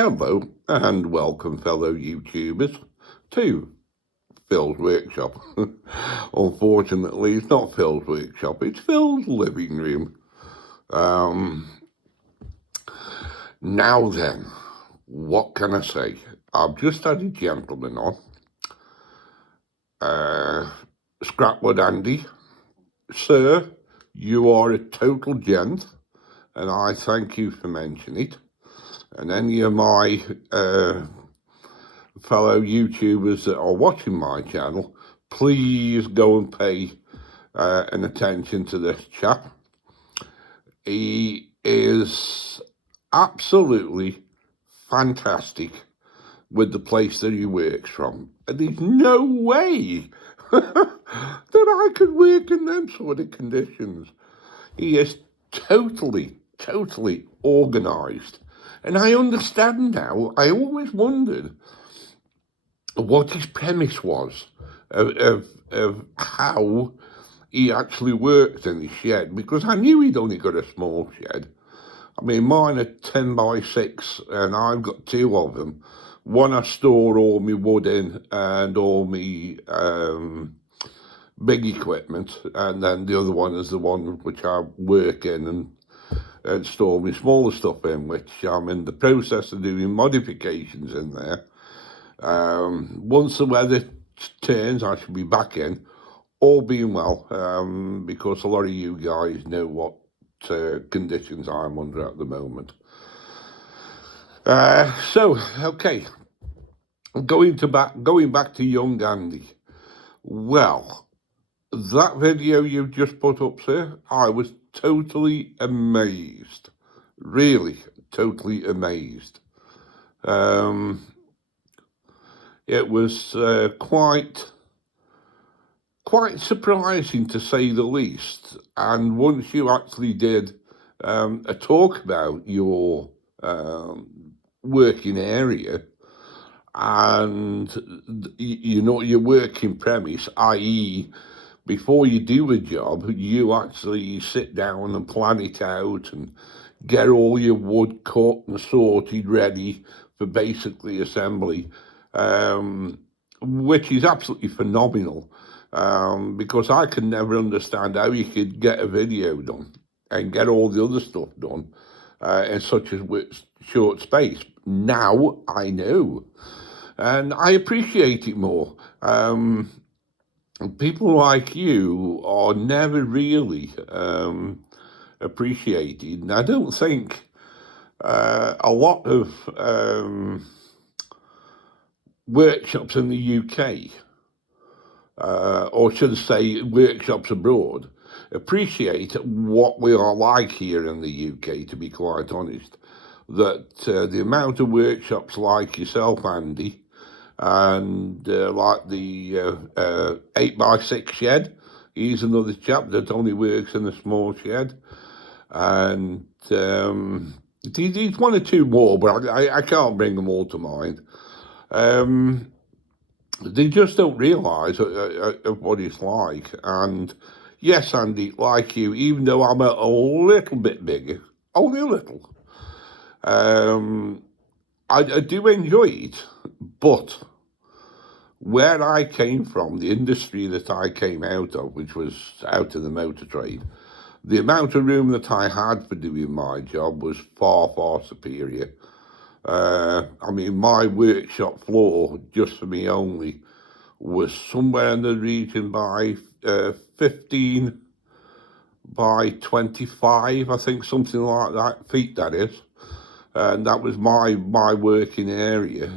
Hello and welcome, fellow YouTubers, to Phil's Workshop. Unfortunately, it's not Phil's Workshop, it's Phil's living room. Now then, what can I say? I've just had a gentleman on, Scrapwood Andy. Sir, you are a total gent, and I thank you for mentioning it. And any of my fellow YouTubers that are watching my channel, please go and pay an attention to this chap. He is absolutely fantastic with the place that he works from. And there's no way that I could work in them sort of conditions. He is totally organised. And I understand now. I always wondered what his premise was of how he actually worked in his shed, because I knew he'd only got a small shed. I mean, mine are 10 by 6, and I've got 2 of them. One I store all my wood in and all my big equipment, and then the other one is the one which I work in and store my smaller stuff in, which I'm in the process of doing modifications in there. Once the weather turns, I should be back in, all being well, because a lot of you guys know what conditions I'm under at the moment. Okay, going back to young Andy. Well, that video you've just put up, sir, I was totally amazed. Really, totally amazed. It was quite surprising, to say the least. And once you actually did a talk about your working area and your working premise, i.e., before you do a job, you actually sit down and plan it out and get all your wood cut and sorted ready for basically assembly, which is absolutely phenomenal, because I can never understand how you could get a video done and get all the other stuff done in such a short space. Now I know, and I appreciate it more. People like you are never really appreciated, and I don't think a lot of workshops in the UK, or should I say workshops abroad, appreciate what we are like here in the UK, to be quite honest. That the amount of workshops like yourself, Andy, and like the 8 by 6 shed, he's another chap that only works in a small shed, and there's 1 or 2 more, but I can't bring them all to mind. They just don't realise what it's like. And yes, Andy, like you, even though I'm a little bit bigger, only a little, I do enjoy it, but where I came from, the industry that I came out of, which was out of the motor trade, the amount of room that I had for doing my job was far superior. I mean, my workshop floor, just for me only, was somewhere in the region by 15 by 25, I think, something like that, feet, that is. And that was my working area.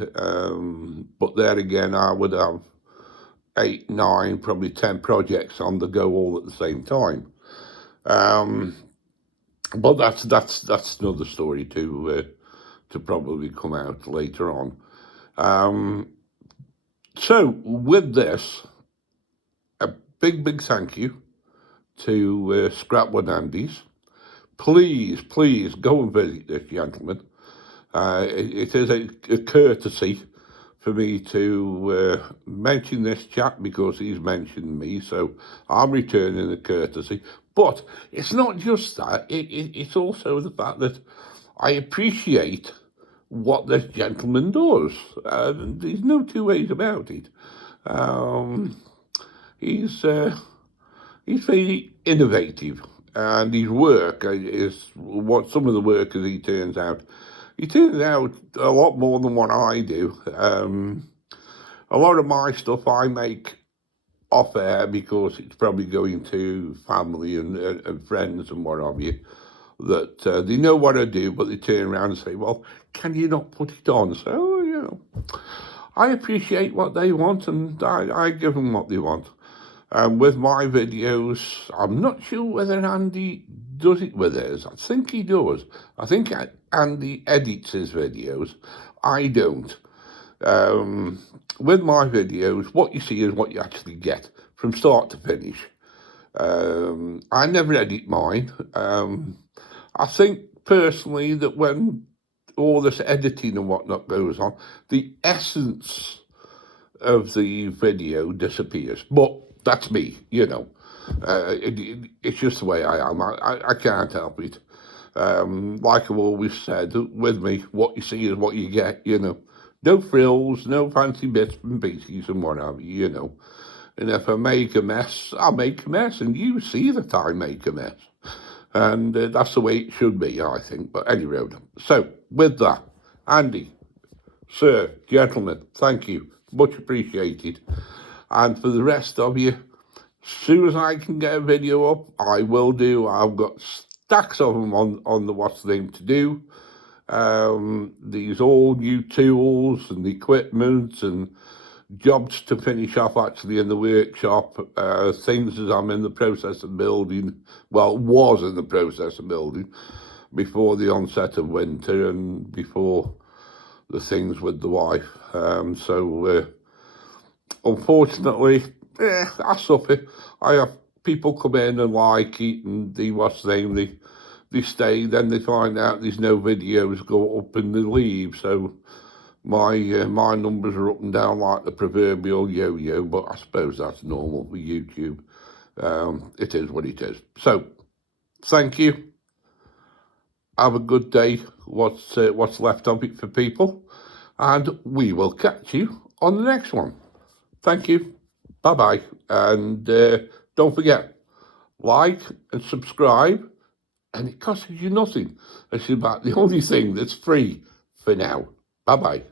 But there again, I would have 8, 9, probably 10 projects on the go all at the same time. But that's another story to probably come out later on. So with this, a big thank you to Scrapwood Andy's. Please go and visit this gentleman. It is a courtesy for me to mention this chap because he's mentioned me, so I'm returning the courtesy. But it's not just that, it's also the fact that I appreciate what this gentleman does. There's no two ways about it. He's very innovative, and his work is what some of the work as he turns out. He turns out a lot more than what I do. A lot of my stuff I make off air because it's probably going to family and friends and what have you, that they know what I do, but they turn around and say, well, can you not put it on? So, I appreciate what they want, and I give them what they want. With my videos, I'm not sure whether Andy does it with his. I think he does. I think Andy edits his videos. I don't. With my videos, what you see is what you actually get from start to finish. I never edit mine. I think personally that when all this editing and whatnot goes on, the essence of the video disappears. But that's me, it's just the way I am. I can't help it. Like I've always said, with me, what you see is what you get, No frills, no fancy bits and pieces and whatever, And if I make a mess, I'll make a mess, and you see that I make a mess. And that's the way it should be, I think. But anyway, so with that, Andy, sir, gentlemen, thank you. Much appreciated. And for the rest of you, as soon as I can get a video up, I will do. I've got stacks of them on the what's the name to do. These all new tools and equipment and jobs to finish off actually in the workshop, things that I'm in the process of building, was in the process of building before the onset of winter and before the things with the wife. Unfortunately, I suffer. I have people come in and like it and they stay, then they find out there's no videos, go up and they leave. So my numbers are up and down like the proverbial yo-yo, but I suppose that's normal for YouTube. It is what it is. So, thank you. Have a good day, what's left of it for people, and we will catch you on the next one. Thank you. Bye-bye. And don't forget, like and subscribe, and it costs you nothing. It's about the only thing that's free for now. Bye-bye.